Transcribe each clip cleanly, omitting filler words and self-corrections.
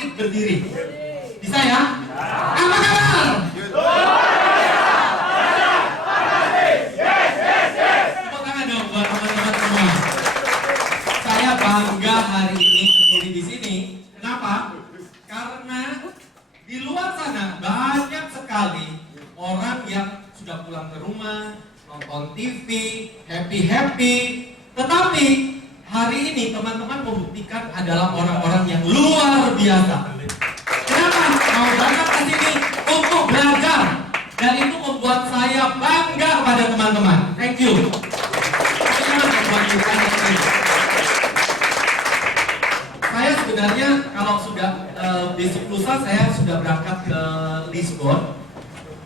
bangkit berdiri. Bisa ya? Apa kabar? Tepuk tangan dong buat teman-teman semua. Saya bangga hari ini berdiri di sini. Kenapa? Karena di luar sana banyak sekali orang yang sudah pulang ke rumah, nonton TV, happy-happy. Tetapi hari ini teman-teman membuktikan adalah orang-orang yang luar biasa. Kenapa? Mau berangkat ke sini untuk belajar. Dan itu membuat saya bangga pada teman-teman. Thank you. Saya sebenarnya kalau sudah besok lusa saya sudah berangkat ke Lisbon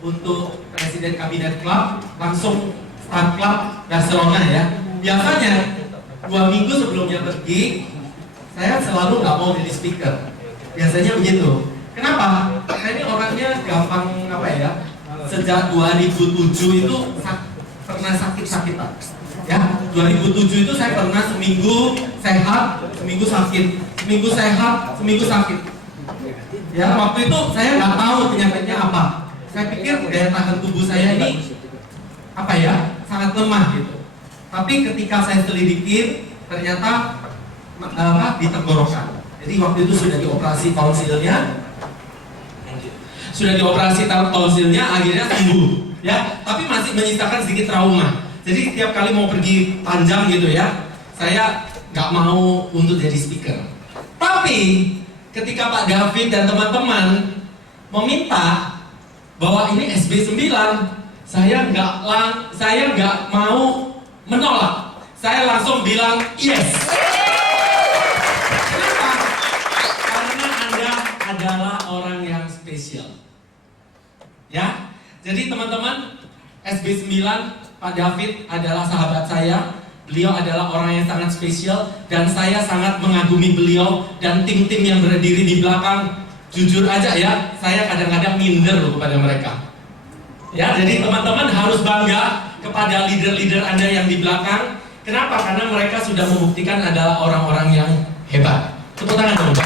untuk Presiden Kabinet Club, langsung start club Barcelona ya. Biasanya 2 minggu sebelumnya pergi, saya selalu nggak mau jadi speaker. Biasanya begitu. Kenapa? Saya ini orangnya gampang apa ya? Sejak 2007 itu pernah sakit-sakitan. Ya, 2007 itu saya pernah seminggu sehat, seminggu sakit, seminggu sehat, seminggu sakit. Ya, waktu itu saya nggak tahu penyakitnya apa. Saya pikir daya tahan tubuh saya ini apa ya, sangat lemah gitu. Tapi ketika saya selidikin, ternyata di tenggorokan. Jadi waktu itu sudah dioperasi tonsilnya, akhirnya sembuh. Ya, tapi masih menyisakan sedikit trauma. Jadi tiap kali mau pergi panjang gitu ya, saya nggak mau untuk jadi speaker. Tapi ketika Pak David dan teman-teman meminta bahwa ini SB9, saya nggak mau menolak. Saya langsung bilang yes. Kenapa? Karena Anda adalah orang yang spesial. Ya, jadi teman-teman, SB9 Pak David adalah sahabat saya. Beliau adalah orang yang sangat spesial dan saya sangat mengagumi beliau dan tim-tim yang berdiri di belakang. Jujur aja ya, saya kadang-kadang minder loh kepada mereka. Ya, jadi teman-teman harus bangga kepada leader-leader Anda yang di belakang. Kenapa? Karena mereka sudah membuktikan adalah orang-orang yang hebat. Tepuk tangan dong.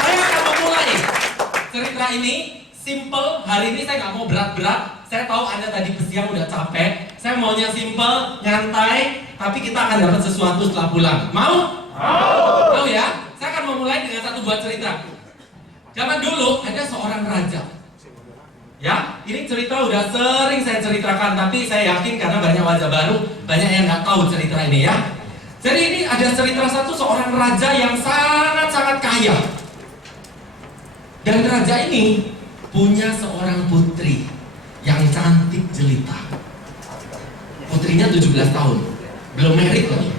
Saya akan memulai cerita ini simple. Hari ini saya nggak mau berat-berat. Saya tahu Anda tadi siang udah capek. Saya maunya simple, nyantai, tapi kita akan dapat sesuatu setelah pulang. Mau? Mau. Mau ya? Saya akan memulai dengan satu buah cerita. Zaman dulu ada seorang raja. Ya, ini cerita udah sering saya ceritakan, tapi saya yakin karena banyak wajah baru, banyak yang nggak tahu cerita ini ya. Jadi ini ada cerita seorang raja yang sangat-sangat kaya. Dan raja ini punya seorang putri yang cantik jelita. Putrinya 17 tahun, belum married lagi.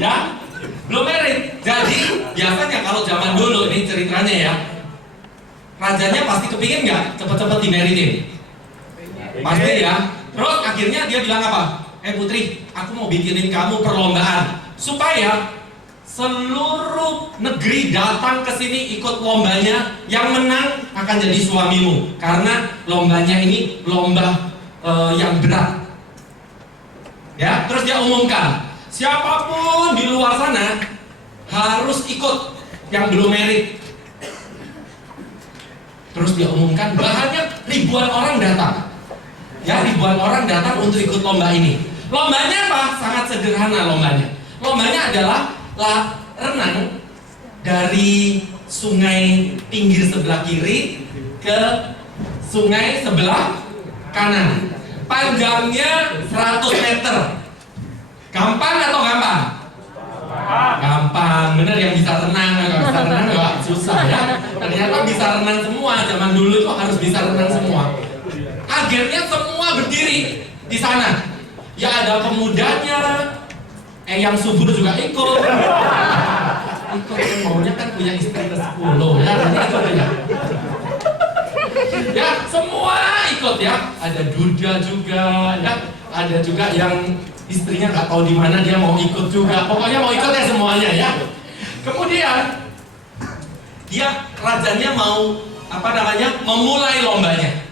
Ya, belum married. Jadi biasanya kalau zaman dulu ini ceritanya ya, rajanya pasti kepingin nggak cepet-cepet di-marriedin? Pasti ya. Terus akhirnya dia bilang apa? Putri, aku mau bikinin kamu perlombaan supaya seluruh negeri datang ke sini ikut lombanya. Yang menang akan jadi suamimu. Karena lombanya ini lomba yang berat. Ya, terus dia umumkan, siapapun di luar sana harus ikut yang belum married. Terus dia umumkan, bahannya ribuan orang datang. Ya, ribuan orang datang untuk ikut lomba ini. Lombanya apa? Sangat sederhana lombanya. Lombanya adalah renang dari sungai pinggir sebelah kiri ke sungai sebelah kanan. Panjangnya 100 meter. Gampang atau gampang? Gampang, bener yang bisa renang, nggak bisa renang nggak susah ya. Ternyata bisa renang semua, zaman dulu itu harus bisa renang semua. Akhirnya semua berdiri di sana. Ya ada pemudanya, yang subur juga ikut. Ikut maunya kan punya istri ke-10 ya, jadi ikut ya. Ya semua ikut ya. Ada duda juga, ya. Ada juga yang istrinya nggak tahu di mana dia mau ikut juga. Pokoknya mau ikut ya semuanya ya. Kemudian rajanya mau memulai lombanya.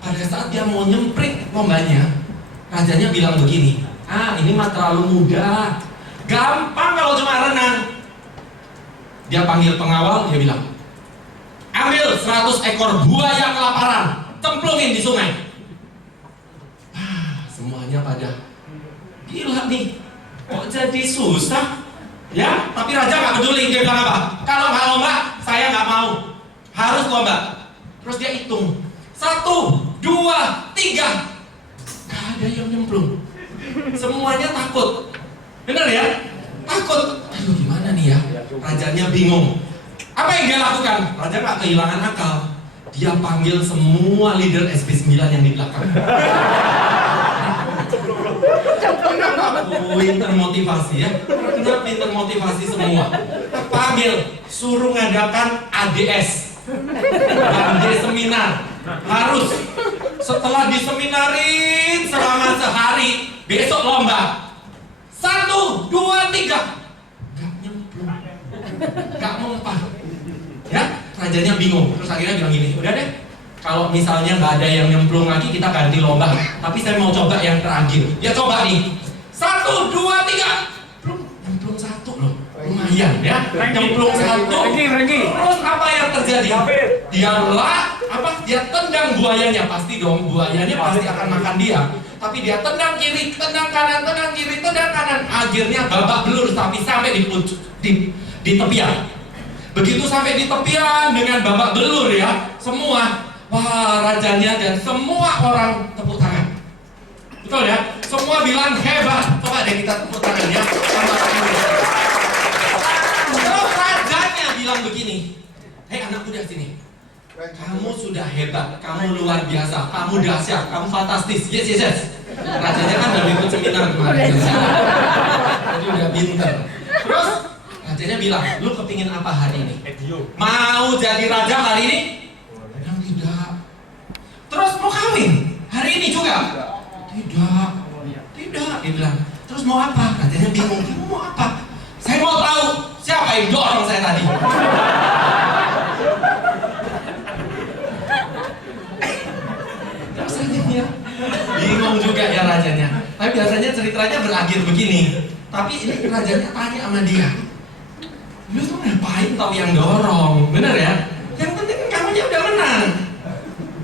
Pada saat dia mau nyemprit lombanya, Rajanya bilang begini, ini mah terlalu mudah, gampang kalau cuma renang. Dia panggil pengawal, dia bilang, ambil 100 ekor buaya kelaparan, cemplungin di sungai. Semuanya pada, gila nih, kok jadi susah? Ya, tapi raja nggak peduli. Dia bilang apa? Kalau nggak lomba, saya nggak mau. Harus lomba. Terus dia hitung, 1, 2, 3. Gak ada yang nyemplung. Semuanya takut. Bener ya? Takut. Aduh, gimana nih ya? Rajanya bingung. Apa yang dia lakukan? Raja nggak kehilangan akal. Dia panggil semua leader SP9 yang di belakang. Pinter motivasi ya. Kenapa pinter motivasi semua? Panggil, suruh ngadakan ADS, Ade seminar. Harus setelah diseminarin selama sehari, besok lomba. 1, 2, 3. Gak nyemplung, gak mempan. Ya, rajanya bingung. Terus akhirnya bilang gini, udah deh, kalau misalnya nggak ada yang nyemplung lagi, kita ganti lomba. Tapi saya mau coba yang terakhir. Dia coba nih. 1, 2, 3. Nyemplung 1 loh. Lumayan ya. Nyemplung 1. Terus apa yang terjadi? Dia tendang buayanya. Pasti dong, buayanya pasti akan makan dia. Tapi dia tendang kiri, tendang kanan, tendang kiri, tendang kanan. Akhirnya babak belur tapi sampai di tepian. Begitu sampai di tepian dengan babak belur ya, semua, wah, rajanya dan semua orang tepuk tangan. Betul ya? Semua bilang hebat. Coba deh kita tepuk tangan ya. Terus rajanya bilang begini, hei anak muda sini, kamu sudah hebat, kamu luar biasa, kamu dahsyat, kamu fantastis. Yes. Rajanya kan udah ikut seminar kemarin. Jadi udah pinter. Terus rajanya bilang, lu kepingin apa hari ini? Mau jadi raja hari ini? Bilang tidak. Terus mau kawin hari ini juga? Tidak. Dia bilang, terus mau apa? Rajanya bingung, kamu mau apa? Saya mau tahu siapa yang dorong saya tadi. Terus rajanya bingung juga ya rajanya. Tapi biasanya ceritanya berakhir begini. Tapi ini rajanya tanya sama dia, lu tuh ngapain tahu yang dorong? Bener ya? Yang penting kan kamunya udah menang.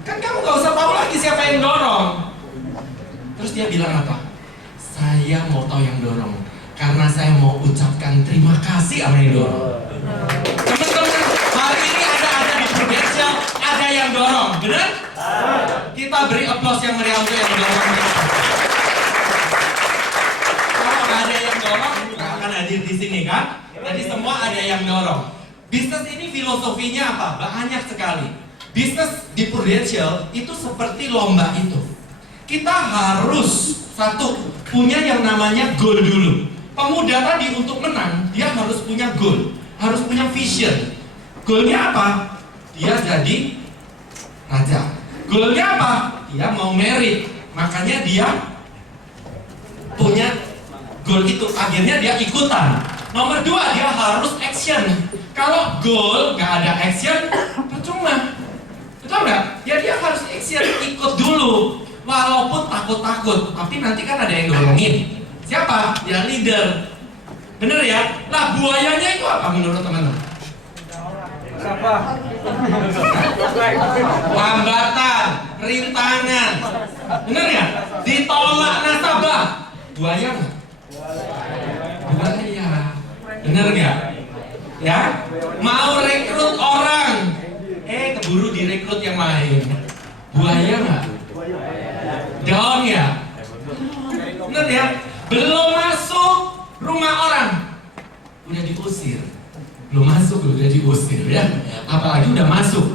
Kan kamu gak usah tahu lagi siapa yang dorong. Terus dia bilang apa? Saya mau tahu yang dorong karena saya mau ucapkan terima kasih sama yang dorong. Teman-teman, hari ini ada di Prudential, ada yang dorong, bener? Kita beri aplaus yang meriah untuk yang dorong. Kalau gak ada yang dorong, gak akan hadir di sini kan? Jadi semua ada yang dorong. Bisnis ini filosofinya apa? Banyak sekali. Bisnis di Prudential itu seperti lomba itu. Kita harus punya yang namanya goal dulu. Pemuda tadi untuk menang, dia harus punya goal, harus punya vision. Goalnya apa? Dia jadi raja. Goalnya apa? Dia mau merit. Makanya dia punya goal itu. Akhirnya dia ikutan. Nomor 2, dia harus action. Kalau goal nggak ada action, percuma. Betul nggak? Ya dia harus action, ikut dulu. Walaupun takut-takut, tapi nanti kan ada yang dorongin. Siapa? Ya leader. Bener ya? Nah, buayanya itu apa menurut teman-teman? Siapa? Hambatan, rintangan. Bener ya? Ditolak nasabah. Buaya nggak? Buaya. Bener nggak? Ya? Mau rekrut orang, keburu direkrut yang lain. Buaya nggak? Down ya? Bener ya? Belum masuk rumah orang, udah diusir. Belum masuk udah diusir ya? Apalagi udah masuk.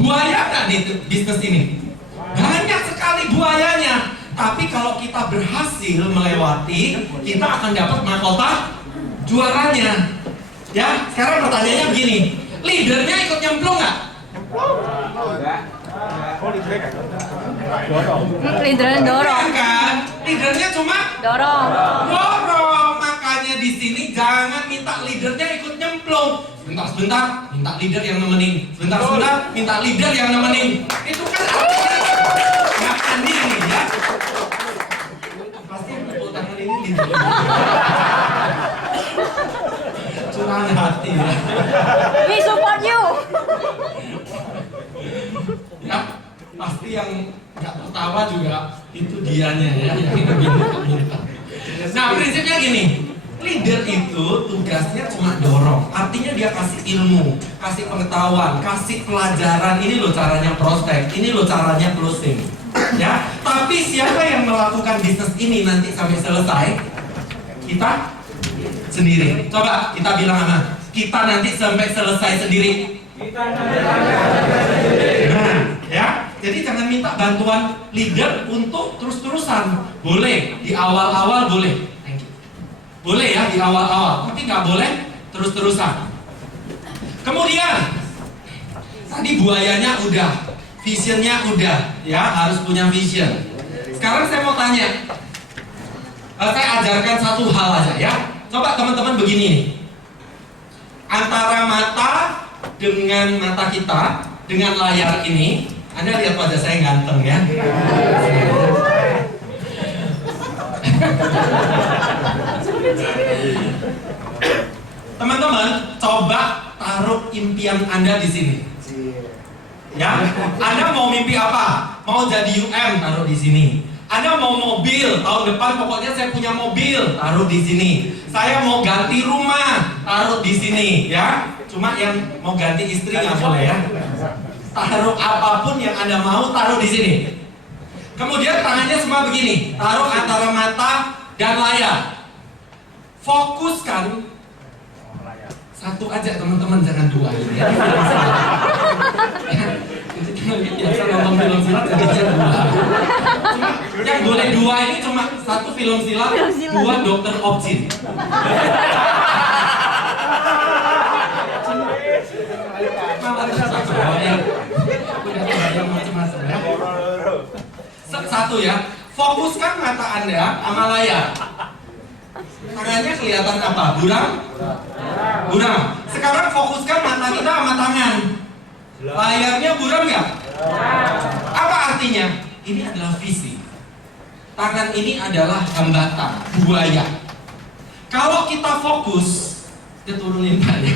Buaya nggak nih bisnis ini? Banyak sekali buayanya. Tapi kalau kita berhasil melewati, kita akan dapat mahkota juaranya. Ya, sekarang pertanyaannya begini, leadernya ikut nyemplung nggak? Leadernya dorong. Kan? Leadernya cuma Dorong. Makanya di sini jangan minta leadernya ikut nyemplung. Sebentar, minta leader yang nemenin. Sebentar, minta leader yang nemenin. Itu kan artinya nggak adil ya. ini leader. Curahan hati ya. We support you. Ya, pasti yang nggak tertawa juga itu dianya ya, yang minta. Nah, prinsipnya gini, leader itu tugasnya cuma dorong, artinya dia kasih ilmu, kasih pengetahuan, kasih pelajaran. Ini loh caranya prospek, ini loh caranya closing. Ya, tapi siapa yang melakukan bisnis ini nanti sampai selesai? Kita sendiri. Coba kita bilang sama, kita nanti sampai selesai sendiri. Nah, ya, jadi jangan minta bantuan leader untuk terus-terusan. Boleh di awal-awal boleh. Thank you. Boleh ya di awal-awal, tapi nggak boleh terus-terusan. Kemudian tadi buayanya udah, visionnya udah, ya harus punya vision. Sekarang saya mau tanya, saya ajarkan satu hal aja ya. Coba teman-teman begini nih, antara mata dengan mata kita, dengan layar ini, Anda lihat wajah saya ganteng ya. Teman-teman, coba taruh impian Anda di sini. Ya, Anda mau mimpi apa? Mau jadi UM, taruh di sini. Anda mau mobil, tahun depan pokoknya saya punya mobil, taruh di sini. Saya mau ganti rumah, taruh di sini, ya. Cuma yang mau ganti istri nggak boleh ya. Taruh apapun yang Anda mau, taruh di sini. Kemudian tangannya semua begini, taruh antara mata dan layar. Fokuskan satu aja teman-teman, jangan dua. Ya. Biasa nonton film silat jadinya dua. Cuma yang boleh dua ini cuma satu film silat, dua dokter Opsin. Satu ya, fokuskan mata Anda sama layar. Tangannya kelihatan apa? Buram? Buram. Sekarang fokuskan mata kita sama tangan. Layarnya buram nggak? Apa artinya? Ini adalah visi. Tangan ini adalah hambatan, buaya. Kalau kita fokus, kita turunin tadi.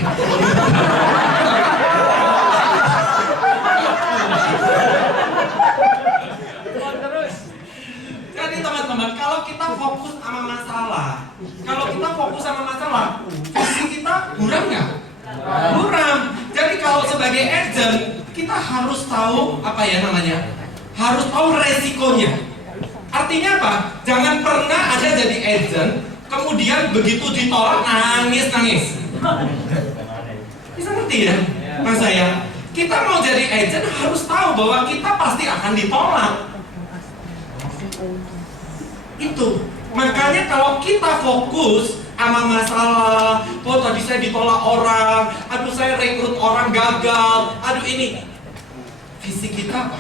Jadi teman-teman, kalau kita fokus sama masalah, visi kita buram nggak? Buram. Jadi kalau sebagai agent, kita harus tahu apa ya namanya? Harus tahu resikonya. Artinya apa? Jangan pernah ada jadi agent, kemudian begitu ditolak nangis. Bisa ngerti ya? Mas saya, kita mau jadi agent harus tahu bahwa kita pasti akan ditolak. Itu. Makanya kalau kita fokus sama masalah, oh tadi saya ditolak orang, aduh saya rekrut orang gagal, aduh ini, visi kita apa?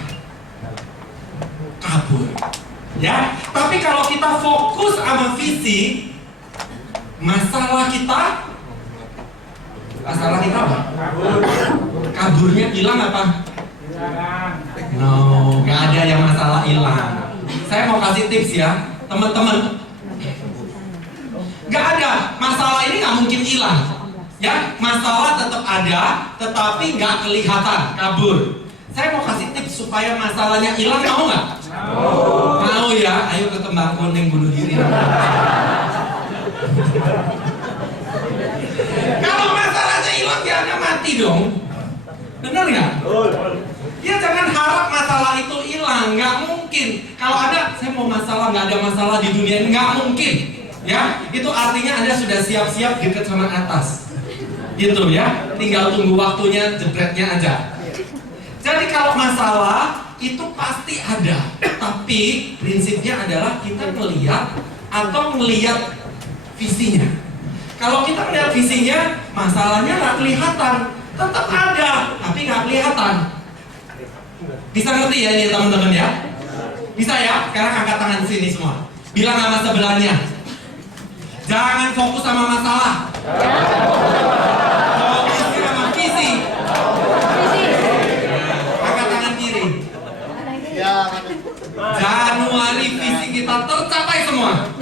Kabur. Ya, tapi kalau kita fokus sama visi, masalah kita apa? Kaburnya hilang apa? No, nggak ada yang masalah hilang. Saya mau kasih tips ya, teman-teman. Nggak ada, masalah ini nggak mungkin hilang. Ya, masalah tetap ada, tetapi nggak kelihatan, kabur. Saya mau kasih tips supaya masalahnya hilang, mau nggak? Mau ya, ayo ke kembang kuning bunuh diri. Kalau masalahnya hilang, ya Anda mati dong. Benar nggak? Ya jangan harap masalah itu hilang, nggak mungkin. Kalau ada, saya mau masalah, nggak ada masalah di dunia ini, nggak mungkin. Ya, itu artinya Anda sudah siap-siap dekat sama atas. Gitu ya, tinggal tunggu waktunya, jebretnya aja. Jadi kalau masalah itu pasti ada, tapi prinsipnya adalah kita melihat atau melihat visinya. Kalau kita melihat visinya, masalahnya nggak kelihatan, tetap ada, tapi nggak kelihatan. Bisa ngerti ya ini teman-teman ya? Bisa ya? Sekarang angkat tangan sini semua. Bilang sama sebelahnya. Jangan fokus sama masalah. Fokus sama visi. Angkat tangan kiri. Januari visi kita tercapai semua.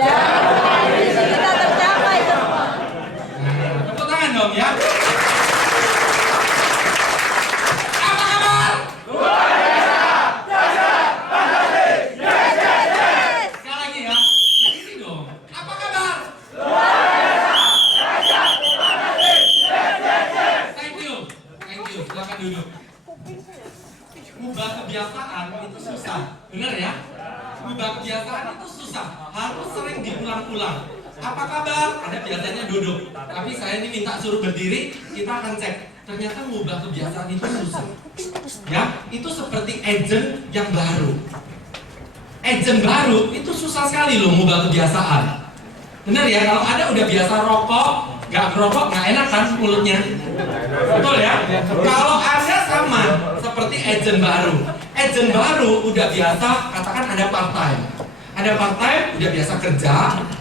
Apa kabar? Anda biasanya duduk. Tapi saya ini minta suruh berdiri, kita akan cek. Ternyata mengubah kebiasaan itu susah. Ya, itu seperti agent yang baru. Agent baru itu susah sekali loh mengubah kebiasaan. Benar ya, kalau Anda udah biasa rokok, nggak ngerokok, nggak enak kan mulutnya. Betul ya? Kalau Anda sama seperti agent baru. Agent baru udah biasa, katakan Anda part time. Ada part time, udah biasa kerja,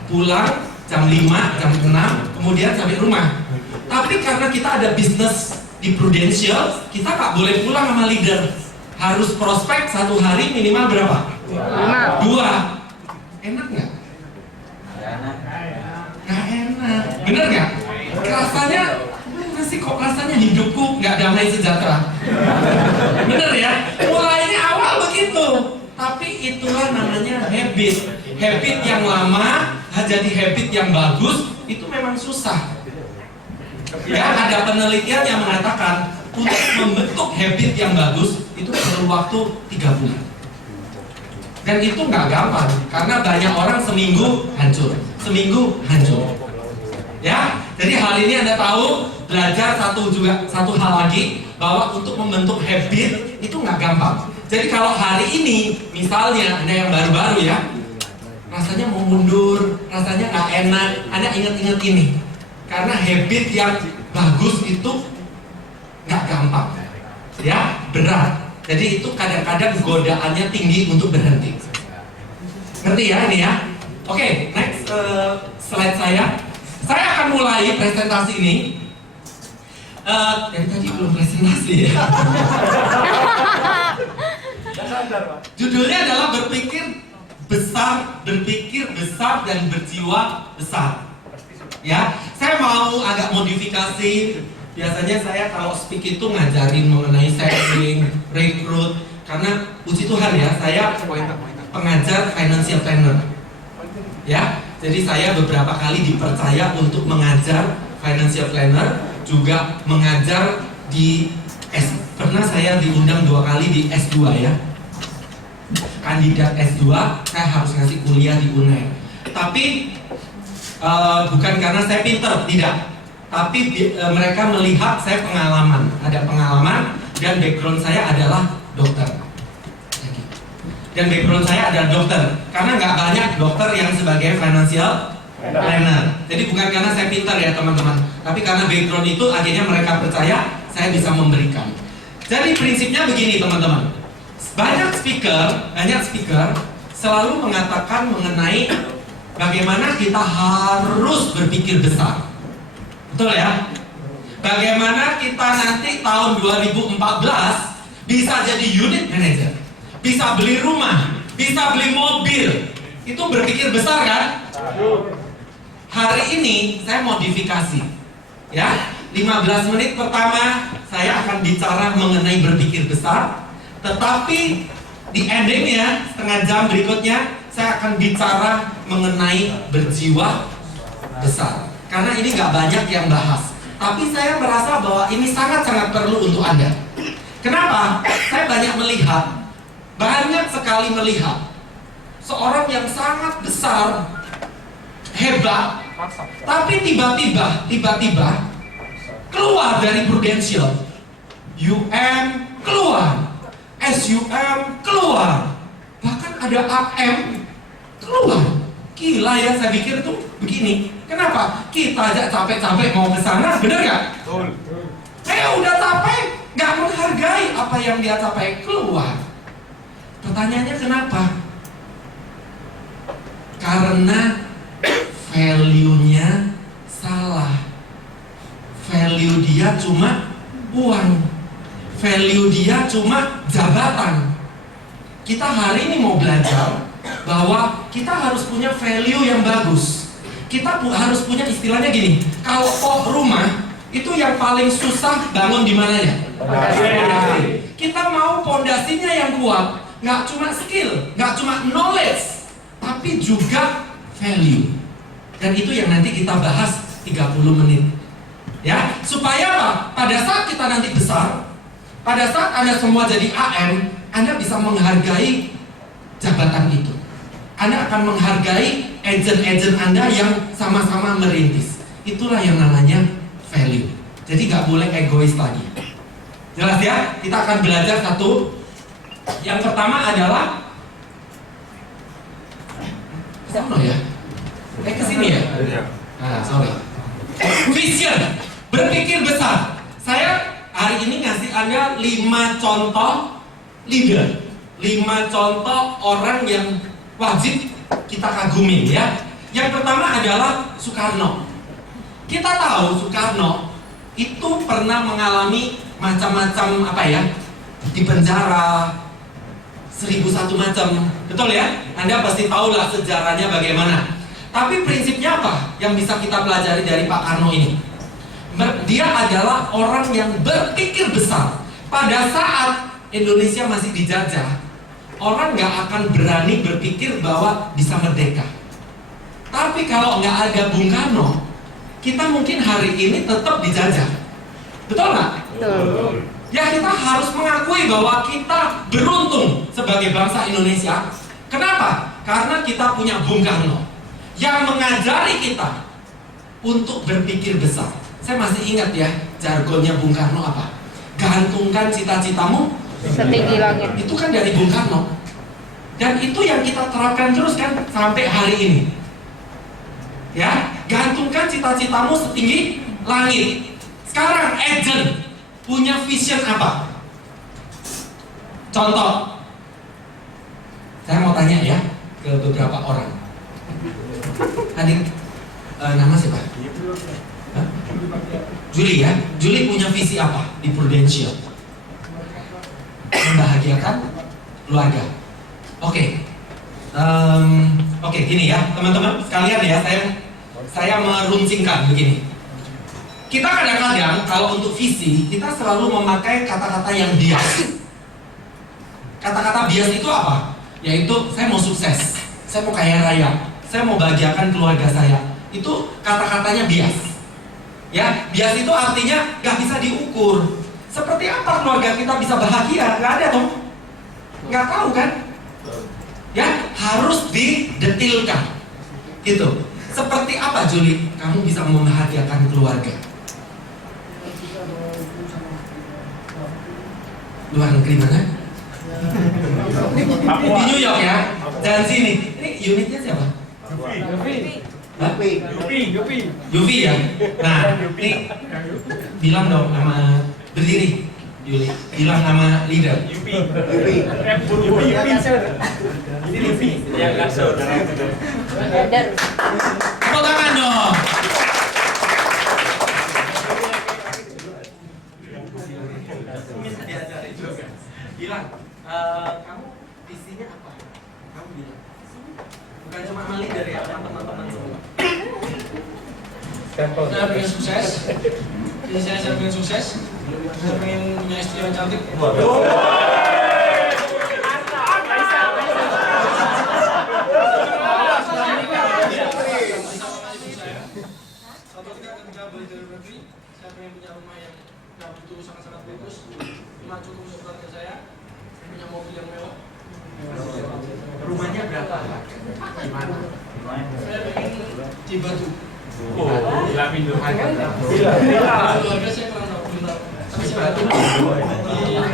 pulang jam 5, jam 6, kemudian sampai rumah. Tapi karena kita ada bisnis di Prudential, kita nggak boleh pulang sama leader. Harus prospek satu hari minimal berapa? 2. Enak nggak? Nggak enak. Bener nggak? Rasanya, masih kok rasanya hidupku nggak damai sejahtera. Bener ya? Mulainya awal begitu. Tapi itulah namanya habit. Habit yang lama jadi habit yang bagus itu memang susah. Ya, ada penelitian yang mengatakan untuk membentuk habit yang bagus itu perlu waktu 3 bulan. Dan itu nggak gampang karena banyak orang seminggu hancur. Ya, jadi hal ini Anda tahu belajar satu hal lagi bahwa untuk membentuk habit itu nggak gampang. Jadi kalau hari ini misalnya Anda yang baru-baru ya, rasanya mau mundur, rasanya nggak enak, Anda ingat-ingat ini. Karena habit yang bagus itu nggak gampang, ya berat. Jadi itu kadang-kadang godaannya tinggi untuk berhenti. Ngerti ya ini ya? Oke, next slide saya. Saya akan mulai presentasi ini. Dari tadi belum presentasi ya. Judulnya adalah berpikir besar dan berjiwa besar. Ya, saya mau agak modifikasi. Biasanya saya kalau speak itu ngajarin mengenai selling, rekrut. Karena puji Tuhan ya, saya pengajar financial planner. Ya, jadi saya beberapa kali dipercaya untuk mengajar financial planner, juga mengajar di pernah saya diundang 2 kali di S2 ya. Kandidat S2, saya harus ngasih kuliah di UNER. Tapi bukan karena saya pinter, tidak. Tapi mereka melihat saya ada pengalaman dan background saya adalah dokter. Dan background saya adalah dokter. Karena nggak banyak dokter yang sebagai financial planner. Jadi bukan karena saya pintar ya teman-teman, tapi karena background itu akhirnya mereka percaya saya bisa memberikan. Jadi prinsipnya begini teman-teman. Banyak speaker selalu mengatakan mengenai bagaimana kita harus berpikir besar. Betul ya? Bagaimana kita nanti tahun 2014 bisa jadi unit manager, bisa beli rumah, bisa beli mobil. Itu berpikir besar kan? Hari ini saya modifikasi. Ya, 15 menit pertama saya akan bicara mengenai berpikir besar. Tetapi di endingnya, setengah jam berikutnya saya akan bicara mengenai berjiwa besar. Karena ini gak banyak yang bahas. Tapi saya merasa bahwa ini sangat-sangat perlu untuk Anda. Kenapa? Saya banyak sekali melihat seorang yang sangat besar, hebat, tapi tiba-tiba keluar dari Prudential, UM keluar, SUM keluar, bahkan ada AM keluar. Gila ya, saya pikir itu begini. Kenapa? Kita aja capek-capek mau ke sana, bener gak? Saya udah capek, gak menghargai apa yang dia capai, keluar. Pertanyaannya kenapa? Karena value-nya salah. Value dia cuma uang. Value dia cuma jabatan. Kita hari ini mau belajar bahwa kita harus punya value yang bagus. Kita harus punya istilahnya gini. Kalau rumah itu yang paling susah bangun di mana ya? Pondasi. Kita mau pondasinya yang kuat, nggak cuma skill, nggak cuma knowledge, tapi juga value. Dan itu yang nanti kita bahas 30 menit. Ya, supaya apa? Pada saat kita nanti besar, pada saat Anda semua jadi AM, Anda bisa menghargai jabatan itu. Anda akan menghargai agent Anda yang sama-sama merintis. Itulah yang namanya value. Jadi nggak boleh egois lagi. Jelas ya? Kita akan belajar satu. Yang pertama adalah sana ya? Kesini ya? Sorry. Vision, berpikir besar. Saya hari ini ngasih Anda 5 contoh leader, 5 contoh orang yang wajib kita kagumin ya. Yang pertama adalah Soekarno. Kita tahu Soekarno itu pernah mengalami macam-macam di penjara, 1001 macam, betul ya? Anda pasti tahu lah sejarahnya bagaimana. Tapi prinsipnya apa yang bisa kita pelajari dari Pak Karno ini? Dia adalah orang yang berpikir besar. Pada saat Indonesia masih dijajah, orang nggak akan berani berpikir bahwa bisa merdeka. Tapi kalau nggak ada Bung Karno, kita mungkin hari ini tetap dijajah. Betul nggak? Betul. Ya, kita harus mengakui bahwa kita beruntung sebagai bangsa Indonesia. Kenapa? Karena kita punya Bung Karno yang mengajari kita untuk berpikir besar. Saya masih ingat ya, jargonnya Bung Karno apa? Gantungkan cita-citamu Setinggi langit. Itu kan dari Bung Karno. Dan itu yang kita terapkan terus kan sampai hari ini. Ya, gantungkan cita-citamu setinggi langit. Sekarang agent punya vision apa? Contoh, saya mau tanya ya ke beberapa orang. Adik, nama siapa? Hah? Juli ya. Juli punya visi apa di Prudential? Membahagiakan keluarga. Oke, gini ya teman-teman sekalian ya, saya meruncingkan begini. Kita kadang-kadang kalau untuk visi kita selalu memakai kata-kata yang bias. Kata-kata bias itu apa? Yaitu saya mau sukses, saya mau kaya raya, saya mau bahagiakan keluarga saya. Itu kata-katanya bias. Ya, bias itu artinya nggak bisa diukur. Seperti apa keluarga kita bisa bahagia? Nggak ada dong. Nggak tahu kan? Ya, harus didetilkan. Gitu. Seperti apa Juli kamu bisa membahagiakan keluarga? Luar negeri mana? Di New York ya. Dan sini. Ini unitnya siapa? Yufi ya. Nah, ini bilang dong nama berdiri. Yuli, bilang nama leader. Yufi. Ini Yufi. Ya, kasur. Tepuk tangan dong. Bilang, kamu visinya apa? Kamu bilang. Bukan cuma sama leader ya, sama teman-teman semua. Saya pengen sukses. Jadi saya pengen sukses. Saya pengen punya istri yang cantik. Suatu ketika beli dari negeri, saya pengen punya rumah yang nggak begitu sangat-sangat bagus, cuma cukup untuk keluarga saya. Saya punya mobil yang mewah. Rumahnya berapa? Gimana? Saya pengen di Batu. Gila pintu. Keluarga saya kurang tahu, belum tahu. Tapi saya Batu. Di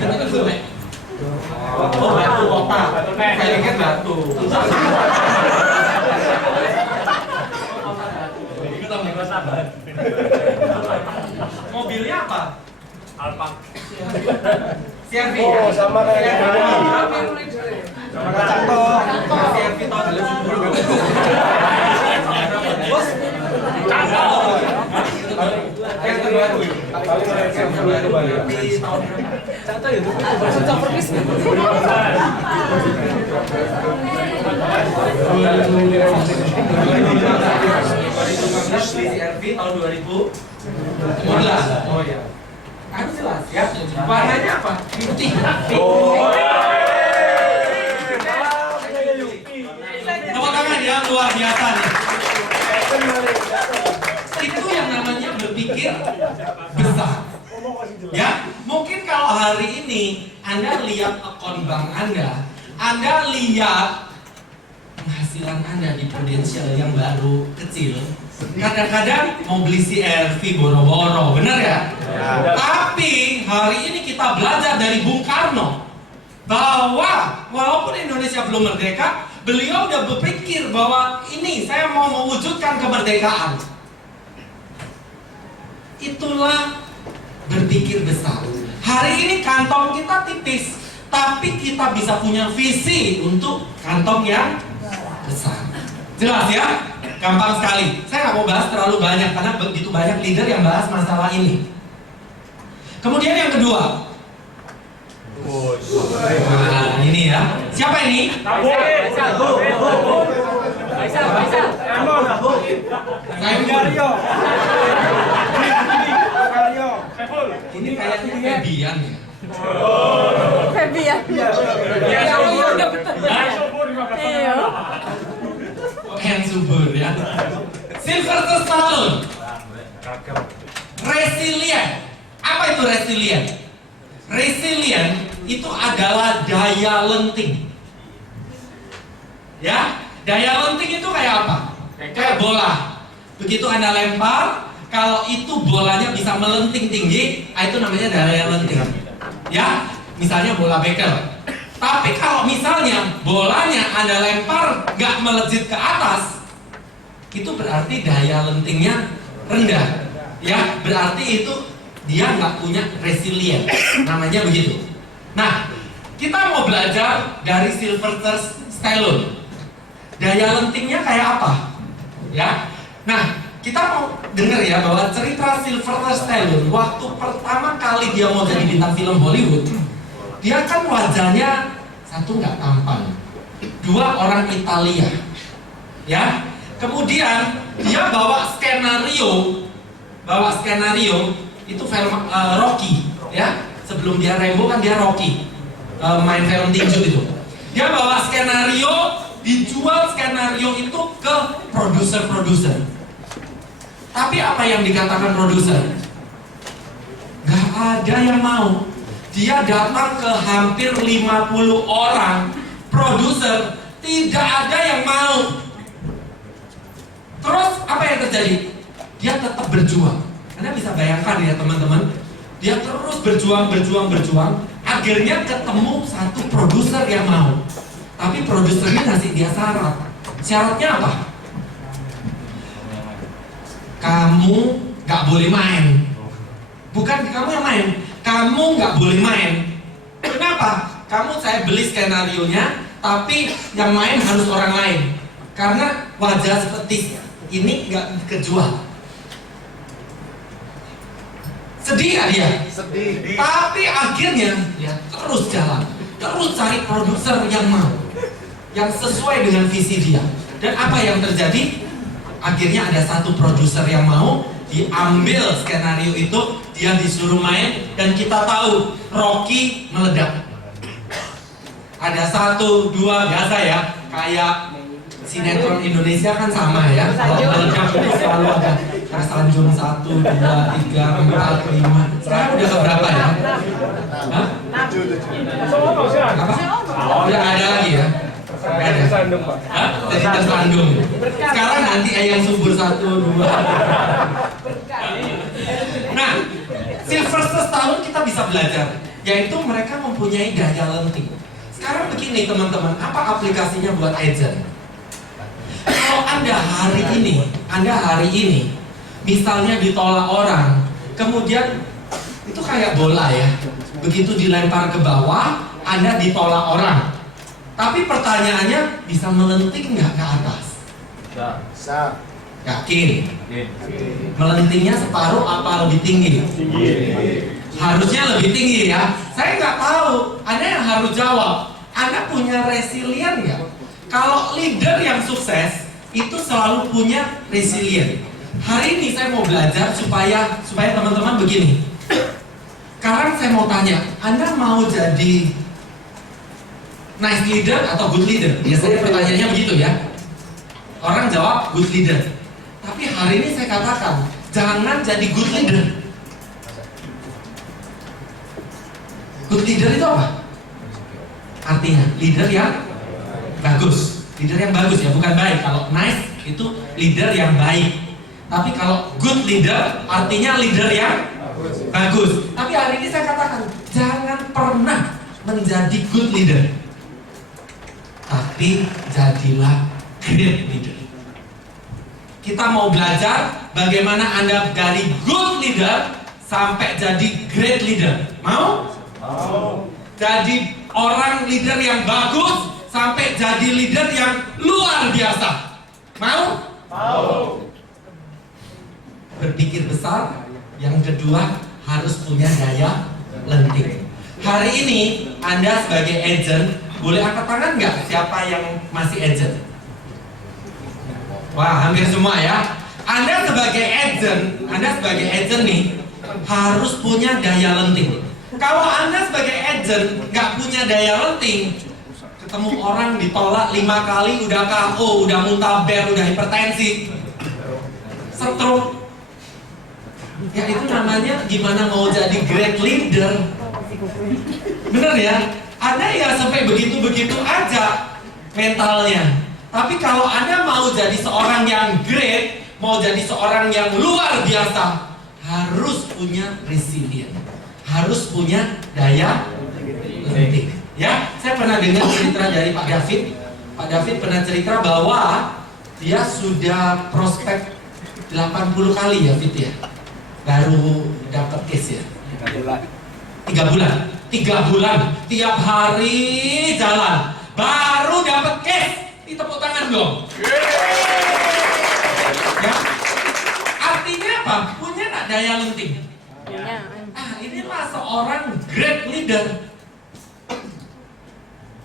dekat Bulek. Oh, Batu kota. Saya pikir Batu. Mobilnya apa? Alfa. CRV Oh, ya? sama kayak Sama kacang toh. CRV tahun 2010. Bos. Yang terbaru. Yang terbaru di tahun Contoh itu. Contoh permis. CRV tahun 2015. Oh ya. Kan jelas ya. Warnanya apa? Putih. Tepuk tangan ya, luar biasa nih. Itu yang namanya berpikir besar. Ya, mungkin kalau hari ini Anda lihat akun bank Anda lihat penghasilan Anda di Prudential yang baru kecil, kadang-kadang mau beli CRV boro-boro, benar ya? Tapi hari ini kita belajar dari Bung Karno bahwa walaupun Indonesia belum merdeka, beliau udah berpikir bahwa ini saya mau mewujudkan kemerdekaan. Itulah berpikir besar. Hari ini kantong kita tipis, tapi kita bisa punya visi untuk kantong yang besar. Jelas ya? Gampang sekali. Saya nggak mau bahas terlalu banyak karena begitu banyak leader yang bahas masalah ini. Kemudian yang kedua, nah, ini ya. Siapa ini? Ini kayaknya Febian ya. Febi ya? Iya, udah betul. Iya. Yang subur ya. Sylvester Stallone. Resilient. Apa itu resilient? Resilient itu adalah daya lenting. Ya, daya lenting itu kayak apa? Kayak bola. Begitu Anda lempar, kalau itu bolanya bisa melenting tinggi, itu namanya daya lenting. Ya, misalnya bola bekel. Tapi kalau misalnya bolanya Anda lempar nggak melejit ke atas, itu berarti daya lentingnya rendah. Ya, berarti itu dia nggak punya resilient, namanya begitu. Nah, kita mau belajar dari Sylvester Stallone. Daya lentingnya kayak apa? Ya, nah kita mau dengar ya bahwa cerita Sylvester Stallone waktu pertama kali dia mau jadi bintang film Hollywood, dia kan wajahnya satu nggak tampan, dua orang Italia, ya. Kemudian dia bawa skenario itu film Rocky, ya. Sebelum dia Rambo kan dia Rocky, main film tinju itu. Dia bawa skenario, dijual skenario itu ke produser. Tapi apa yang dikatakan produser? Gak ada yang mau. Dia datang ke hampir 50 orang produser, tidak ada yang mau. Terus apa yang terjadi? Dia tetap berjuang. Anda bisa bayangkan ya teman-teman, dia terus berjuang. Akhirnya ketemu satu produser yang mau. Tapi produsernya ngasih dia syarat. Syaratnya apa? Kamu gak boleh main. Bukan kamu yang main, kamu gak boleh main. Kenapa? Saya beli skenarionya, tapi yang main harus orang lain. Karena wajah seperti ini gak kejual. Sedih gak dia? Sedih. Tapi akhirnya dia terus jalan, terus cari produser yang mau, yang sesuai dengan visi dia. Dan apa yang terjadi? Akhirnya ada satu produser yang mau, diambil skenario itu, dia disuruh main, dan kita tahu Rocky meledak. Ada 1, 2, biasa ya, kayak sinetron Indonesia kan sama ya. Kalau meledak itu selalu ada tersanjung 1, 2, 3, 4, 5. Sekarang udah keberapa ya? Hah? Apa? Udah gak ada lagi ya? Jadi tersandung. Sekarang nanti yang subur 1, 2. Nah, Sylvester Stallone kita bisa belajar, yaitu mereka mempunyai daya lenting. Sekarang begini teman-teman, apa aplikasinya buat agent? Kalau Anda hari ini, misalnya ditolak orang, kemudian itu kayak bola ya, begitu dilempar ke bawah, Anda ditolak orang. Tapi pertanyaannya, bisa melenting nggak ke atas? Bisa. Yakin? Melentingnya separuh apa lebih tinggi? Harusnya lebih tinggi ya. Saya nggak tahu. Anda yang harus jawab. Anda punya resilient nggak? Kalau leader yang sukses itu selalu punya resilient. Hari ini saya mau belajar supaya teman-teman begini. Sekarang saya mau tanya, Anda mau jadi nice leader atau good leader? Biasanya pertanyaannya begitu ya. Orang jawab good leader. Tapi hari ini saya katakan, jangan jadi good leader. Good leader itu apa? Artinya leader yang bagus. Leader yang bagus ya, bukan baik. Kalau nice itu leader yang baik. Tapi kalau good leader artinya leader yang bagus. Tapi hari ini saya katakan, jangan pernah menjadi good leader, tapi jadilah great leader. Kita mau belajar bagaimana Anda dari good leader sampai jadi great leader. Mau? Mau. Jadi orang leader yang bagus sampai jadi leader yang luar biasa. Mau? Mau. Berpikir besar. Yang kedua, harus punya daya lenting. Hari ini Anda sebagai agent, boleh angkat tangan nggak siapa yang masih agent? Wah, hampir semua ya. Anda sebagai agent nih harus punya daya lenting. Kalau Anda sebagai agent nggak punya daya lenting, ketemu orang ditolak 5 kali udah KO, udah muntaber, udah hipertensi, stroke. Ya itu namanya gimana mau jadi great leader. Bener ya? Anda ya sampai begitu-begitu aja mentalnya. Tapi kalau Anda mau jadi seorang yang great, mau jadi seorang yang luar biasa, harus punya resilient, harus punya daya lenting. Ya, saya pernah dengar cerita dari Pak David. Pak David pernah cerita bahwa dia sudah prospek 80 kali ya, Fit ya, baru dapat case ya. 3 bulan, tiap hari jalan, baru dapat case. Tepuk tangan dong. Ya. Artinya apa? Punya nggak daya lenting? Punya. Inilah seorang great leader.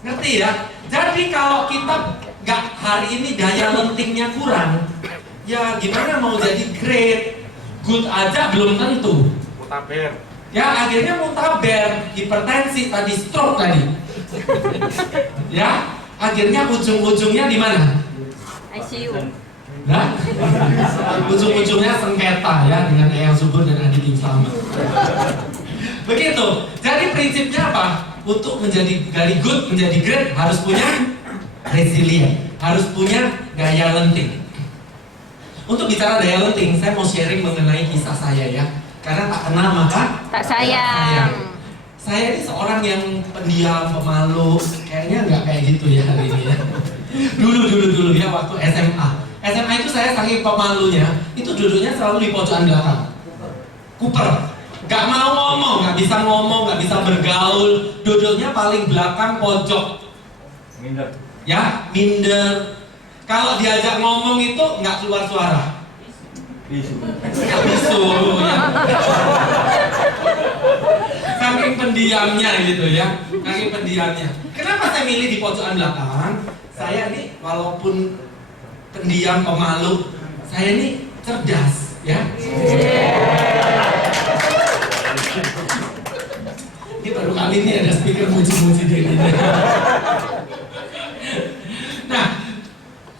Ngerti ya? Jadi kalau kita nggak hari ini daya lentingnya kurang, ya gimana mau jadi great? Good aja belum tentu. Mutaber. Ya akhirnya muntaber, hipertensi tadi, stroke tadi. Ya, akhirnya ujung-ujungnya di mana? ICU. Nah, ujung-ujungnya sengketa ya dengan Eyang Subur dan Adi Tim Slamet. Begitu. Jadi prinsipnya apa? Untuk menjadi dari good menjadi great harus punya resilient, harus punya daya lenting. Untuk bicara daya lenting, saya mau sharing mengenai kisah saya ya. Karena tak kenal maka Tak sayang. Saya ini seorang yang pendiam, pemalu. Kayaknya nggak kayak gitu ya hari ini ya. Dulu ya waktu SMA. SMA itu saya saking pemalunya, itu duduknya selalu di pojokan belakang. Kuper. Gak mau ngomong, gak bisa ngomong, gak bisa bergaul. Duduknya paling belakang pojok. Minder. Ya, minder. Kalau diajak ngomong itu nggak keluar suara. Nggak bisu ya. Saking pendiamnya gitu ya. Saking pendiamnya. Kenapa saya milih di pojokan belakang? Saya ini walaupun pendiam, pemalu, saya ini cerdas ya. Ini baru kali ini ada speaker muji-muji diri. Nah,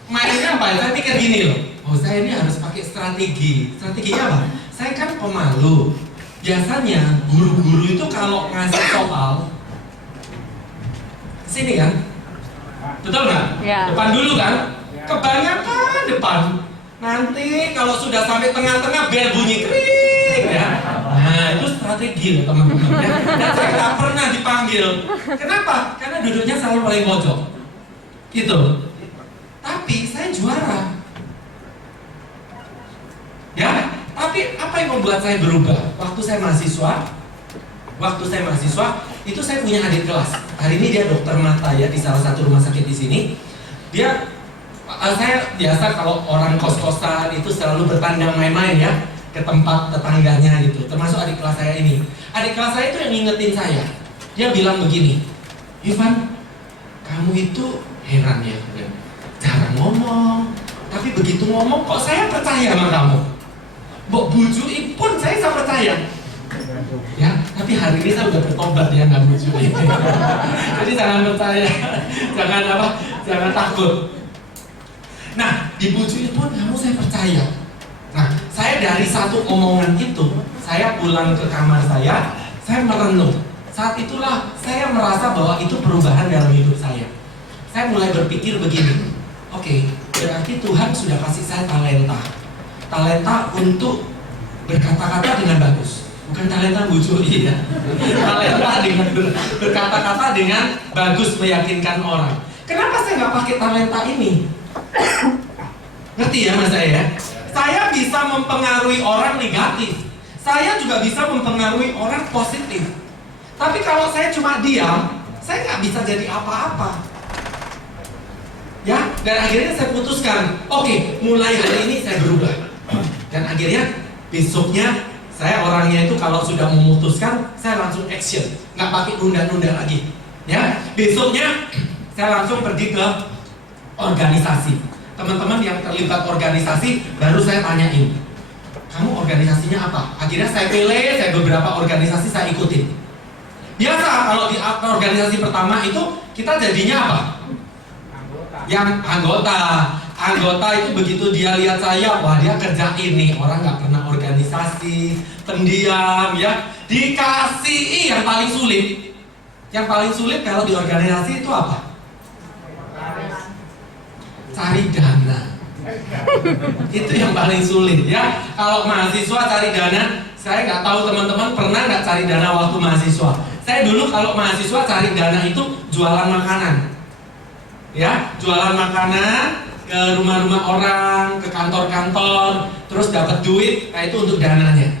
mainnya apa? Saya pikir gini loh. Oh, saya ini harus pakai strategi. Strateginya apa? Saya kan pemalu. Biasanya guru-guru itu kalau ngasih soal sini kan? Betul nggak? Ya. Depan dulu kan? Kebanyakan depan. Nanti kalau sudah sampai tengah-tengah bel bunyi kring ya. Nah, itu strategi loh teman-teman ya. Dan saya nggak pernah dipanggil. Kenapa? Karena duduknya selalu paling pojok. Gitu. Tapi saya juara. Ya, tapi apa yang membuat saya berubah? Waktu saya mahasiswa, itu saya punya adik kelas. Hari ini dia dokter mata ya di salah satu rumah sakit di sini. Saya biasa kalau orang kos-kosan itu selalu bertandang main-main ya ke tempat tetangganya gitu. Termasuk adik kelas saya ini. Adik kelas saya itu yang ngingetin saya. Dia bilang begini, Ivan, kamu itu heran ya, jarang ngomong. Tapi begitu ngomong kok saya percaya sama kamu. Mbok bujuin pun saya percaya. Ya, tapi hari ini saya udah bertobat ya, nggak bujuin. Jadi jangan percaya, jangan takut. Nah, dibujuin pun kamu saya percaya. Nah, saya dari satu omongan itu, saya pulang ke kamar saya merenung. Saat itulah saya merasa bahwa itu perubahan dalam hidup saya. Saya mulai berpikir begini, Oke, berarti Tuhan sudah kasih saya talenta. Talenta untuk berkata-kata dengan bagus. Bukan talenta bujui ya. Talenta dengan berkata-kata dengan bagus meyakinkan orang. Kenapa saya nggak pakai talenta ini? Ngerti ya mas saya ya? Saya bisa mempengaruhi orang negatif. Saya juga bisa mempengaruhi orang positif. Tapi kalau saya cuma diam, saya nggak bisa jadi apa-apa. Ya, dan akhirnya saya putuskan, oke, mulai hari ini saya berubah. Dan akhirnya besoknya saya orangnya itu kalau sudah memutuskan, saya langsung action, nggak pakai nunda-nunda lagi. Ya, besoknya saya langsung pergi ke organisasi. Teman-teman yang terlibat organisasi baru saya tanyain, kamu organisasinya apa? Akhirnya saya pilih, saya beberapa organisasi saya ikutin. Biasa kalau di organisasi pertama itu kita jadinya apa? Yang anggota itu begitu dia lihat saya, wah dia kerja ini, orang nggak pernah organisasi, pendiam ya, dikasih yang paling sulit. Yang paling sulit kalau di organisasi itu apa? Cari dana. Itu yang paling sulit ya. Kalau mahasiswa cari dana, saya nggak tahu teman-teman pernah nggak cari dana waktu mahasiswa. Saya dulu kalau mahasiswa cari dana itu jualan makanan. Ya, jualan makanan ke rumah-rumah orang, ke kantor-kantor, terus dapat duit, nah itu untuk dananya.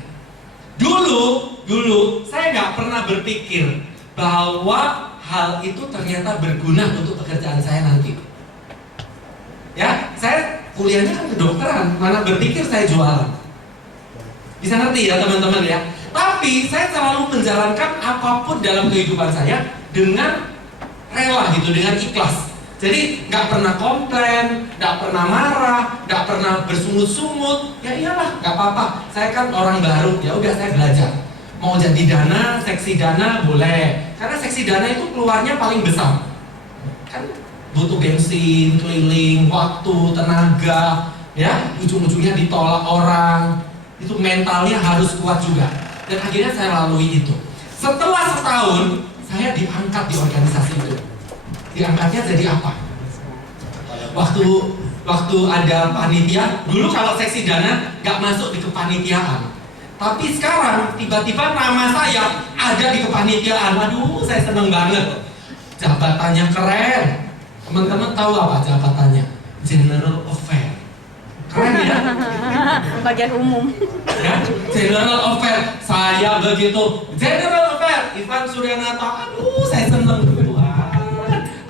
Dulu saya nggak pernah berpikir bahwa hal itu ternyata berguna untuk pekerjaan saya nanti. Ya, saya kuliahnya kan kedokteran, mana berpikir saya jualan. Bisa ngerti ya teman-teman ya. Tapi saya selalu menjalankan apapun dalam kehidupan saya dengan rela gitu, dengan ikhlas. Jadi nggak pernah komplain, nggak pernah marah, nggak pernah bersungut-sungut. Ya iyalah, nggak apa-apa. Saya kan orang baru, ya udah saya belajar. Mau jadi dana, seksi dana boleh. Karena seksi dana itu keluarnya paling besar. Kan butuh bensin, keliling, waktu, tenaga, ya ujung-ujungnya ditolak orang. Itu mentalnya harus kuat juga. Dan akhirnya saya lalui itu. Setelah setahun, saya diangkat di organisasi itu. Diangkatnya jadi apa? Waktu ada panitia, dulu kalau seksi dana nggak masuk di kepanitiaan. Tapi sekarang tiba-tiba nama saya ada di kepanitiaan. Aduh, saya seneng banget. Jabatannya keren. Teman-teman tahu apa jabatannya? General Affair. Keren ya? Bagian umum. Ya, General Affair. Saya begitu. General Affair, Ivan Suryanata. Aduh, saya seneng.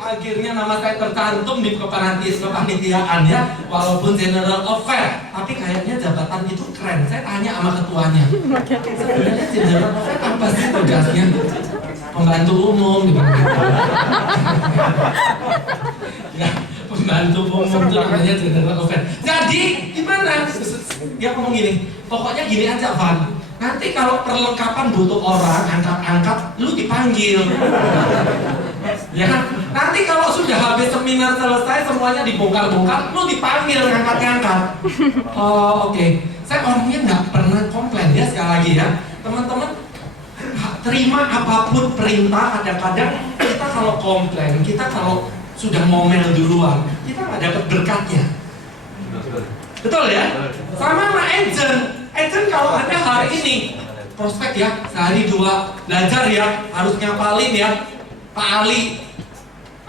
Akhirnya nama saya tercantum di kepanitiaan ya, walaupun General Affair, tapi kayaknya jabatan itu keren. Saya tanya sama ketuanya, sebenarnya General Affair apa sih tugasnya? Pembantu umum gitu. Ya, pembantu umum itu namanya General Affair. Jadi gimana? Dia ngomong gini, pokoknya gini aja Van. Nanti kalau perlengkapan butuh orang angkat-angkat, lu dipanggil. Ya kan? Nanti kalau sudah habis seminar selesai semuanya dibongkar-bongkar, lu dipanggil ngangkat-ngangkat. Oh oke. Saya orangnya nggak pernah komplain ya, sekali lagi ya. Teman-teman terima apapun perintah. Kadang-kadang kita kalau komplain, kita kalau sudah ngomel duluan, kita nggak dapat berkatnya. Betul ya? Sama agent. Agent kalau Anda hari ini prospek ya, sehari dua belajar ya, harus nyapalin ya, Pak Ali.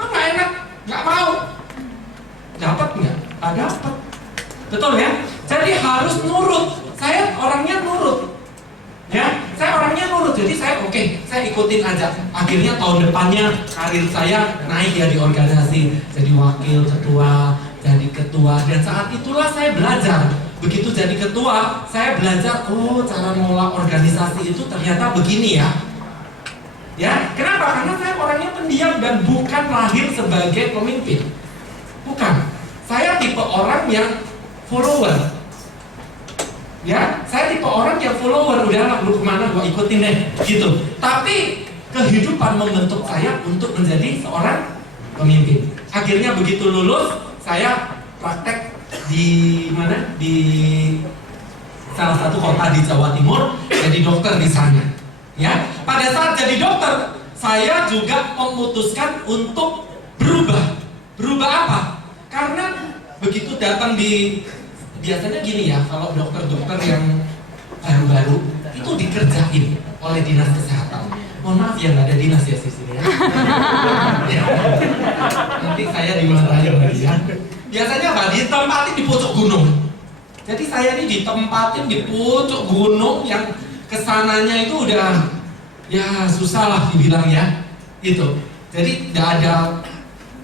Nggak enak, nggak mau. Dapat nggak? Nggak dapat. Betul ya? Jadi harus nurut. Saya orangnya nurut. Ya, saya orangnya nurut. Jadi saya oke, saya ikutin aja. Akhirnya tahun depannya karir saya naik ya di organisasi, jadi wakil ketua, jadi ketua. Dan saat itulah saya belajar. Begitu jadi ketua, saya belajar, oh cara mengelola organisasi itu ternyata begini ya. Ya, kenapa? Karena saya orangnya pendiam dan bukan lahir sebagai pemimpin. Bukan. Saya tipe orang yang follower. Ya, saya tipe orang yang follower. Udahlah, lu kemana gua ikutin deh, gitu. Tapi kehidupan membentuk saya untuk menjadi seorang pemimpin. Akhirnya begitu lulus, saya praktek di mana? Di salah satu kota di Jawa Timur, jadi dokter di sana. Ya, pada saat jadi dokter, saya juga memutuskan untuk berubah. Berubah apa? Karena begitu datang biasanya gini ya, kalau dokter-dokter yang baru-baru itu dikerjain oleh dinas kesehatan. Mohon maaf ya, nggak ada dinas ya di sini ya. Ya. Nanti saya dimarahin lagi ya. Biasanya apa? Ditempatin di pojok gunung. Jadi saya ini ditempatin di pojok gunung yang kesananya itu udah ya susah lah dibilang ya. Gitu. Jadi nggak ada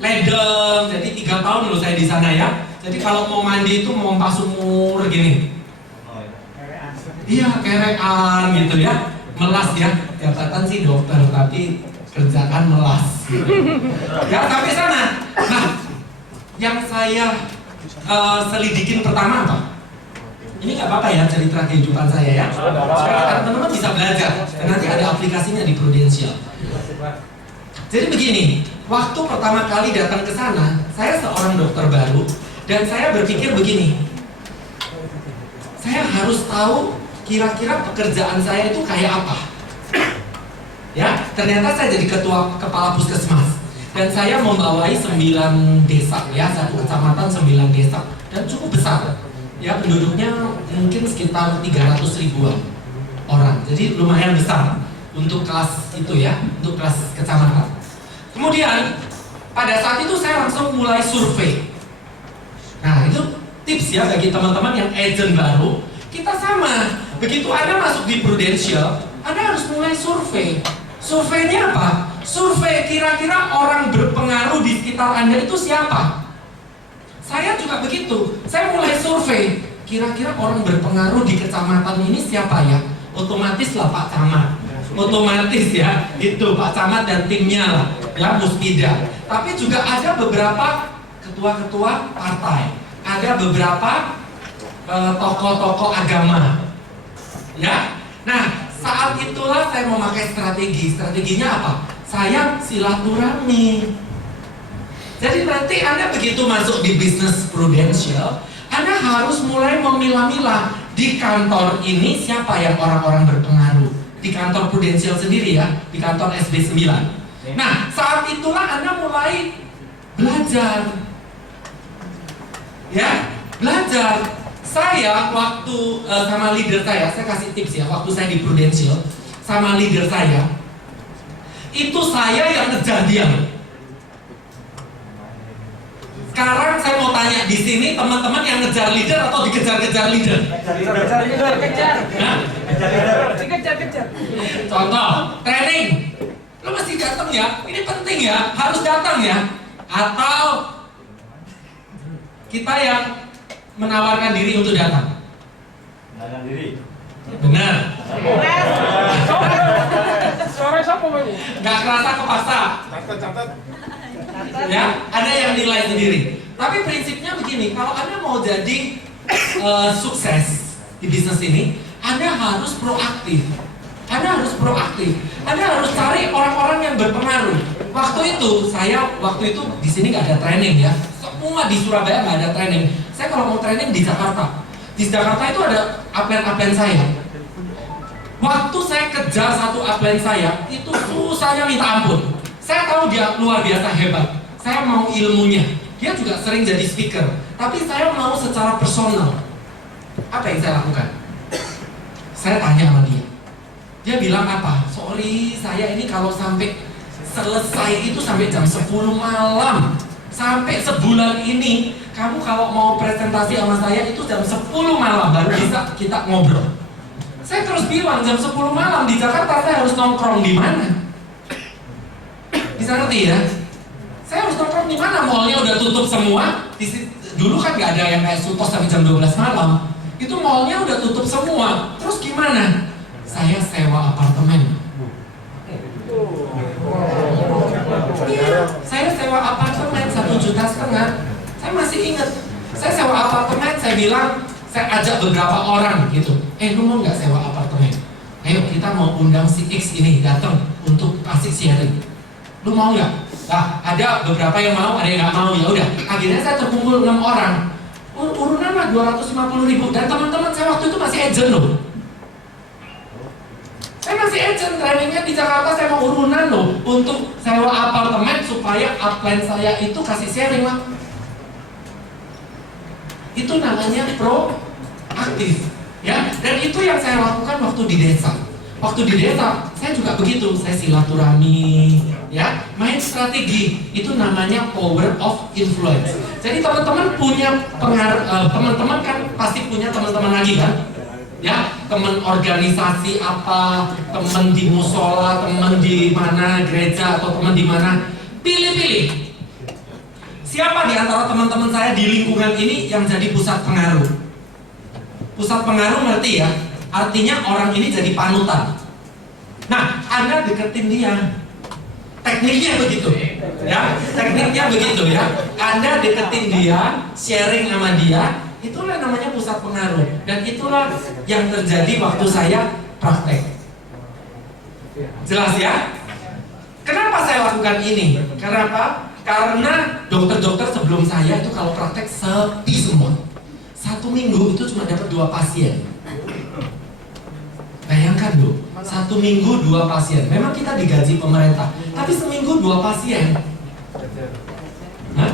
ledeng. Jadi 3 tahun loh saya di sana ya. Jadi kalau mau mandi itu mompa sumur gini. Iya, kerean gitu ya, melas ya. Jabatan sih dokter, tapi kerjaan melas. Ya, sampai sana. Nah, yang saya selidikin pertama apa? Ini nggak apa-apa ya cerita kehidupan saya ya. Supaya teman-teman bisa belajar. Dan nanti ada aplikasinya di Prudential. Jadi begini, waktu pertama kali datang ke sana, saya seorang dokter baru dan saya berpikir begini. Saya harus tahu kira-kira pekerjaan saya itu kayak apa. Ya, ternyata saya jadi kepala puskesmas dan saya membawai 9 desa ya, satu kecamatan 9 desa dan cukup besar. Ya, penduduknya mungkin sekitar 300 ribuan orang. Jadi lumayan besar untuk kelas itu ya, untuk kelas kecamatan. Kemudian pada saat itu saya langsung mulai survei. Nah, itu tips ya bagi teman-teman yang agent baru. Kita sama. Begitu Anda masuk di Prudential, Anda harus mulai survei. Surveinya apa? Survei kira-kira orang berpengaruh di sekitar Anda itu siapa? Saya juga begitu. Saya mulai survei. Kira-kira orang berpengaruh di kecamatan ini siapa ya? Otomatis lah Pak Camat. Otomatis ya, itu Pak Camat dan timnya lah, ya Muspida. Tapi juga ada beberapa ketua-ketua partai. Ada beberapa tokoh-tokoh agama. Ya, nah saat itulah saya memakai strategi. Strateginya apa? Saya silaturahmi. Jadi nanti Anda begitu masuk di bisnis Prudential, Anda harus mulai memilah-milah di kantor ini siapa yang orang-orang berpengaruh. Di kantor Prudential sendiri ya, di kantor SB9. Nah, saat itulah Anda mulai belajar. Ya, belajar. Saya waktu sama leader saya kasih tips ya, waktu saya di Prudential sama leader saya, itu saya yang ngejar dia. Sekarang saya mau tanya di sini teman-teman yang ngejar leader atau dikejar-kejar leader? Dikejar-kejar. Contoh, training. Lo mesti datang ya, ini penting ya, harus datang ya. Atau kita yang menawarkan diri untuk datang. Menawarkan diri. Benar. Suara siapa ini? Gak kerasa kepaksa. Catat. Ya, ada yang nilai sendiri. Tapi prinsipnya begini, kalau Anda mau jadi sukses di bisnis ini, Anda harus proaktif. Anda harus proaktif. Anda harus cari orang-orang yang berpengaruh. Waktu itu di sini nggak ada training ya. Semua di Surabaya nggak ada training. Saya kalau mau training di Jakarta. Di Jakarta itu ada upline saya. Waktu saya kejar satu upline saya, itu susahnya minta ampun. Saya tahu dia luar biasa hebat. Saya mau ilmunya. Dia juga sering jadi speaker. Tapi saya mau secara personal. Apa yang saya lakukan? Saya tanya sama dia. Dia bilang apa? Sorry, saya ini kalau sampai selesai itu sampai jam 10 malam. Sampai sebulan ini, kamu kalau mau presentasi sama saya itu jam 10 malam baru bisa kita ngobrol. Saya terus bilang jam 10 malam di Jakarta saya harus nongkrong di mana? Bisa ngerti ya? Saya harus nongkrong di mana? Mallnya udah tutup semua. Dulu kan nggak ada yang kayak Sutos sampai jam 12 malam. Itu mallnya udah tutup semua. Terus gimana? Saya sewa apartemen. Iya, saya sewa apartemen 1,5 juta. Saya masih ingat. Saya sewa apartemen. Saya bilang, saya ajak beberapa orang gitu. Lu mau nggak sewa apartemen? Ayo kita mau undang si X ini datang untuk kasih sharing. Lu mau nggak? Nah, ada beberapa yang mau, ada yang nggak mau. Ya udah. Akhirnya saya terkumpul 6 orang. Urunan mah 250.000 dan teman-teman saya waktu itu masih agent loh. Saya masih agent, trainingnya di Jakarta saya mau urunan loh untuk sewa apartemen supaya upline saya itu kasih sharing lah. Itu namanya proaktif, ya. Dan itu yang saya lakukan waktu di desa. Waktu di desa, saya juga begitu. Saya silaturahmi, ya, main strategi. Itu namanya power of influence. Jadi teman-teman punya pengaruh, teman-teman kan pasti punya teman-teman lagi kan? Ya, teman organisasi apa, teman di musola, teman di mana gereja atau teman di mana. Pilih-pilih. Siapa di antara teman-teman saya di lingkungan ini yang jadi pusat pengaruh? Pusat pengaruh ngerti ya? Artinya orang ini jadi panutan. Nah, Anda deketin dia. Tekniknya begitu, ya. Tekniknya begitu ya. Anda deketin dia, sharing sama dia, itulah namanya pusat pengaruh. Dan itulah yang terjadi waktu saya praktek. Jelas ya? Kenapa saya lakukan ini? Kenapa? Karena dokter-dokter sebelum saya itu kalau praktek sepi semua. 1 minggu itu cuma dapat 2 pasien. Bayangkan loh, 1 minggu 2 pasien. Memang kita digaji pemerintah, tapi seminggu 2 pasien. Hah?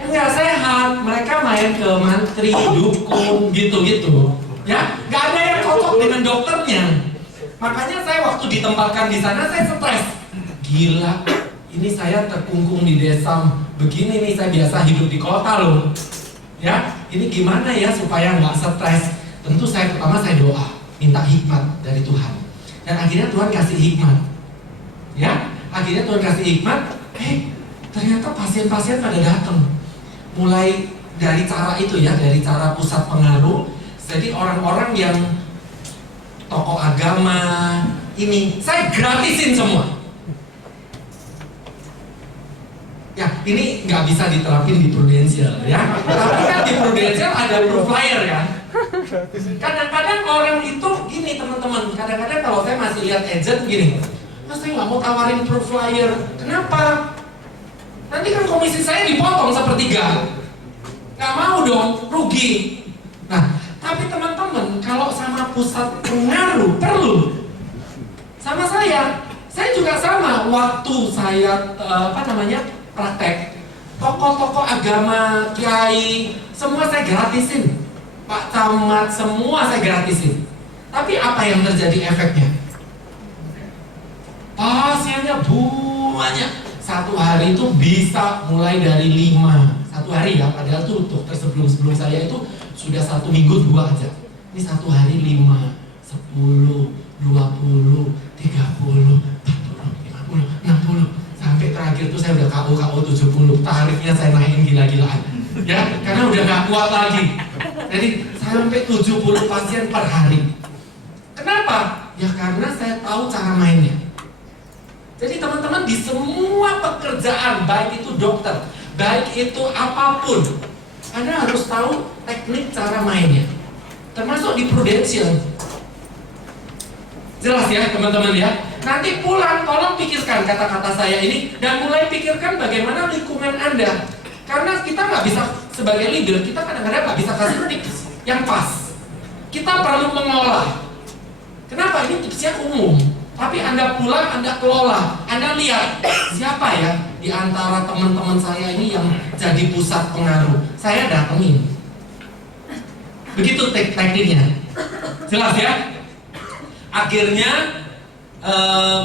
Enggak sehat. Mereka main ke mantri, dukun, gitu-gitu. Ya, nggak ada yang cocok dengan dokternya. Makanya saya waktu ditempatkan di sana saya stres. Gila, ini saya terkungkung di desa. Begini nih, saya biasa hidup di kota loh. Ya, ini gimana ya supaya nggak stres? Tentu saya pertama saya doa, minta hikmat dari Tuhan. Dan akhirnya Tuhan kasih hikmat. Ya, akhirnya Tuhan kasih hikmat. Ternyata pasien-pasien pada datang. Mulai dari cara itu ya, dari cara pusat pengaruh. Jadi orang-orang yang tokoh agama ini saya gratisin semua. Ya, ini nggak bisa diterapin di Prudential ya. Tapi kan di Prudential ada proof flyer ya. Kadang-kadang orang itu gini teman-teman. Kadang-kadang kalau saya masih lihat agent gini, mas saya nggak mau tawarin proof flyer. Kenapa? Nanti kan komisi saya dipotong sepertiga. Nggak mau dong, rugi. Nah, tapi teman-teman kalau sama pusat pengaruh perlu. Sama saya juga sama. Waktu saya praktek, tokoh-tokoh agama, kiai, semua saya gratisin. Pak Camat, semua saya gratisin. Tapi apa yang terjadi efeknya? Pasiennya banyak. 1 hari itu bisa mulai dari 5. 1 hari ya, padahal tuh dokter sebelum saya itu sudah 1 minggu 2 aja. Ini 1 hari 5, 10, 20, 30, 40, 50, 60. Sampai terakhir tuh saya udah KO 70, tarifnya saya naikin gila-gilaan ya, karena udah gak kuat lagi. Jadi sampai 70 pasien per hari. Kenapa? Ya karena saya tahu cara mainnya. Jadi teman-teman di semua pekerjaan, baik itu dokter, baik itu apapun, Anda harus tahu teknik cara mainnya. Termasuk di Prudential. Jelas ya teman-teman ya. Nanti pulang tolong pikirkan kata-kata saya ini dan mulai pikirkan bagaimana lingkungan Anda. Karena kita nggak bisa sebagai leader, kita kadang-kadang nggak bisa kasih tips yang pas. Kita perlu mengolah. Kenapa? Ini tipsnya umum. Tapi Anda pulang, Anda kelola. Anda lihat siapa ya di antara teman-teman saya ini yang jadi pusat pengaruh. Saya datengin. Begitu tekniknya. Jelas ya? Akhirnya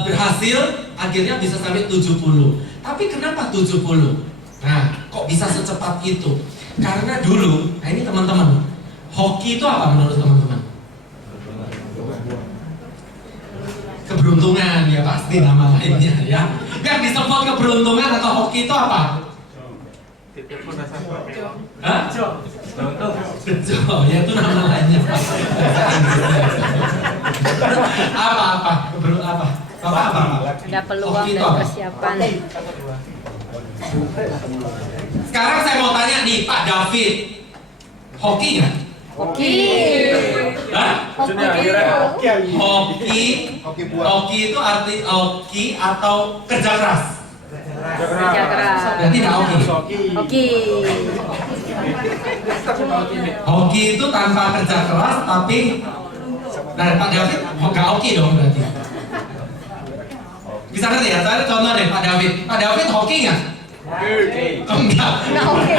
berhasil, akhirnya bisa sampai 70. Tapi kenapa 70? Nah, kok bisa secepat itu? Karena dulu, nah ini teman-teman, hoki itu apa menurut teman-teman? Keberuntungan ya pasti nama lainnya ya. Yang disebut keberuntungan atau hoki itu apa? Hah? Bejo, ya itu nama lainnya. Apa? Ada peluang dan persiapan. Sekarang saya mau tanya nih Pak David, hoki nggak? Hoki. Hah? Hoki. Hoki itu arti hoki atau kerja keras? Kerja keras. Berarti nggak hoki. Hoki. Hoki itu tanpa kerja keras tapi, nah Pak David nggak hoki dong berarti. Bisa ngerti ya? Saya contoh deh Pak David. Pak David hoki nggak? Enggak. Nah, oke.